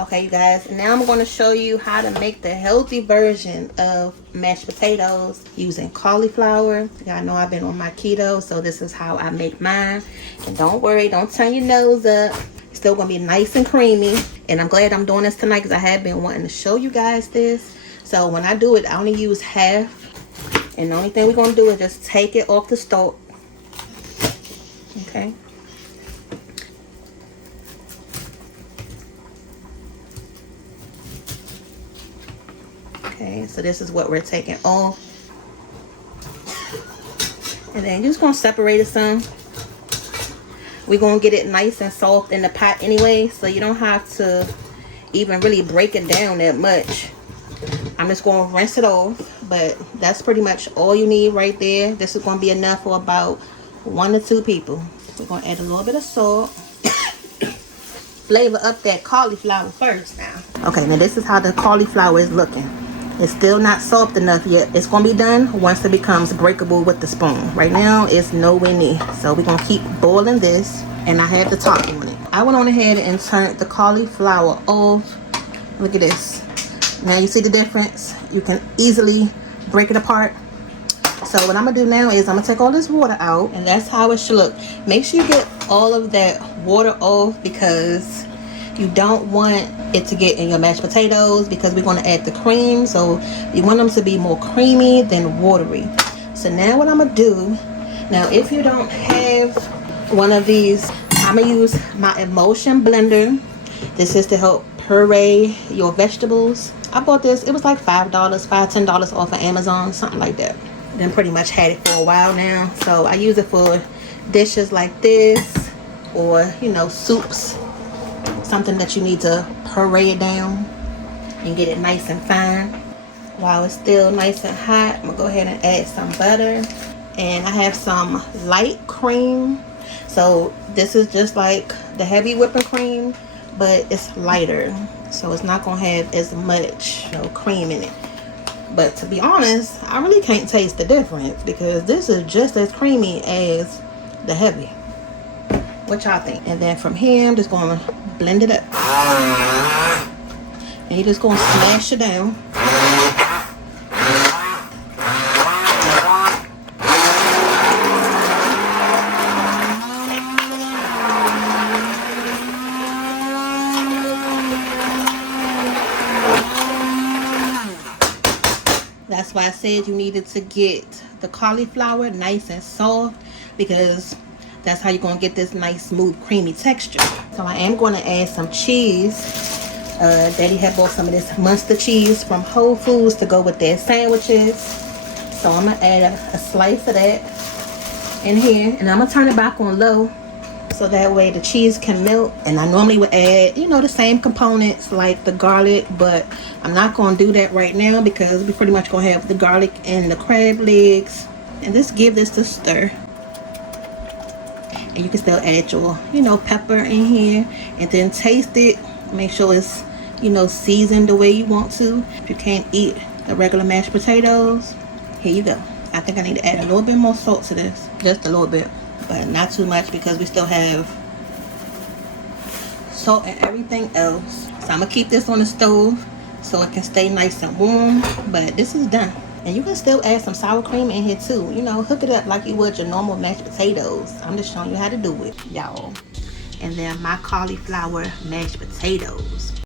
Okay, you guys, now I'm going to show you how to make the healthy version of mashed potatoes using cauliflower. Y'all know I've been on my keto, so this is how I make mine. And don't worry, don't turn your nose up. It's still going to be nice and creamy. And I'm glad I'm doing this tonight because I have been wanting to show you guys this. So when I do it, I only use half. And the only thing we're going to do is just take it off the stove. Okay. Okay, so this is what we're taking off. And then you're just going to separate it some. We're going to get it nice and soft in the pot anyway, so you don't have to even really break it down that much. I'm just going to rinse it off, but that's pretty much all you need right there. This is going to be enough for about 1 to 2 people. We're going to add a little bit of salt. Flavor up that cauliflower first now. Okay, now this is how the cauliflower is looking. It's still not soft enough yet. It's going to be done once it becomes breakable with the spoon. Right now, it's nowhere near. So we're going to keep boiling this. And I had the top on it. I went on ahead and turned the cauliflower off. Look at this. Now you see the difference. You can easily break it apart. So what I'm going to do now is I'm going to take all this water out. And that's how it should look. Make sure you get all of that water off because you don't want it to get in your mashed potatoes because we're going to add the cream. So you want them to be more creamy than watery. So now what I'm going to do, now if you don't have one of these, I'm going to use my emulsion blender. This is to help puree your vegetables. I bought this, it was like $5, $10 off of Amazon, something like that. Then pretty much had it for a while now. So I use it for dishes like this or, you know, soups. Something that you need to puree it down and get it nice and fine. While it's still nice and hot, I'm gonna go ahead and add some butter. And I have some light cream. So this is just like the heavy whipping cream, but it's lighter. So it's not gonna have as much, you know, cream in it. But to be honest, I really can't taste the difference because this is just as creamy as the heavy. What y'all think? And then from here, I'm just gonna blend it up. And you're just gonna smash it down. That's why I said you needed to get the cauliflower nice and soft because that's how you're going to get this nice, smooth, creamy texture. So I am going to add some cheese. Daddy had bought some of this Munster cheese from Whole Foods to go with their sandwiches. So I'm going to add a slice of that in here. And I'm going to turn it back on low so that way the cheese can melt. And I normally would add, you know, the same components like the garlic. But I'm not going to do that right now because we pretty much going to have the garlic and the crab legs. And just give this a stir. And you can still add your, you know, pepper in here and then taste it. Make sure it's, you know, seasoned the way you want to. If you can't eat the regular mashed potatoes, here you go. I think I need to add a little bit more salt to this. Just a little bit, but not too much because we still have salt and everything else. So I'm going to keep this on the stove so it can stay nice and warm. But this is done. And you can still add some sour cream in here too. You know, hook it up like you would your normal mashed potatoes. I'm just showing you how to do it, y'all. And then my cauliflower mashed potatoes.